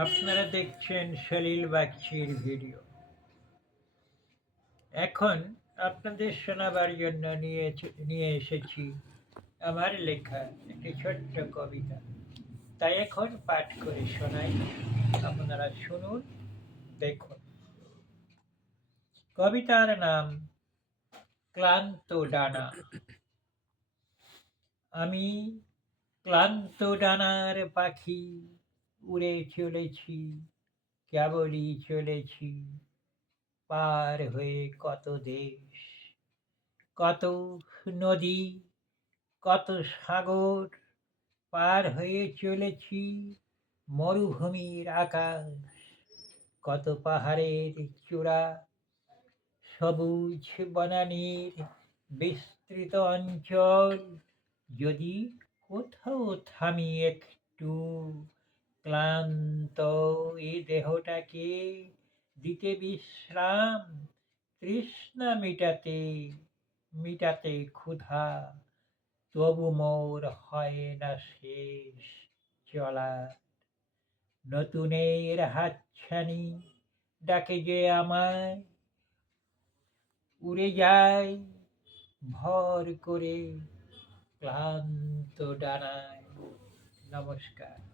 আপনারা দেখছেন সলিল বাগচির ভিডিও। এখন আপনাদের শোনাবার জন্য নিয়ে এসেছি আমার লেখা একটি ছোট্ট কবিতা। তাই এখন পাঠ করে শোনাই, আপনারা শুনুন, দেখুন। কবিতার নাম ক্লান্ত ডানা। আমি ক্লান্ত ডানার পাখি, উড়ে চলেছি, কেবলই চলেছি, পার হয়ে কত দেশ, কত নদী, কত সাগর, পার হয়ে চলেছি মরুভূমির আকাশ, কত পাহাড়ের চূড়া, সবুজ বনানীর বিস্তৃত অঞ্চল। যদি কোথাও থামি একটু, ক্লান্ত এই দেহটাকে দিতে বিশ্রাম, তৃষ্ণা মিটাতে মিটাতে ক্ষুধা, তবু মোর হয় না শেষ চলা। নতুনের হাতছানি ডাকে যে আমায়, উড়ে যায় ভর করে ক্লান্ত ডানায়। নমস্কার।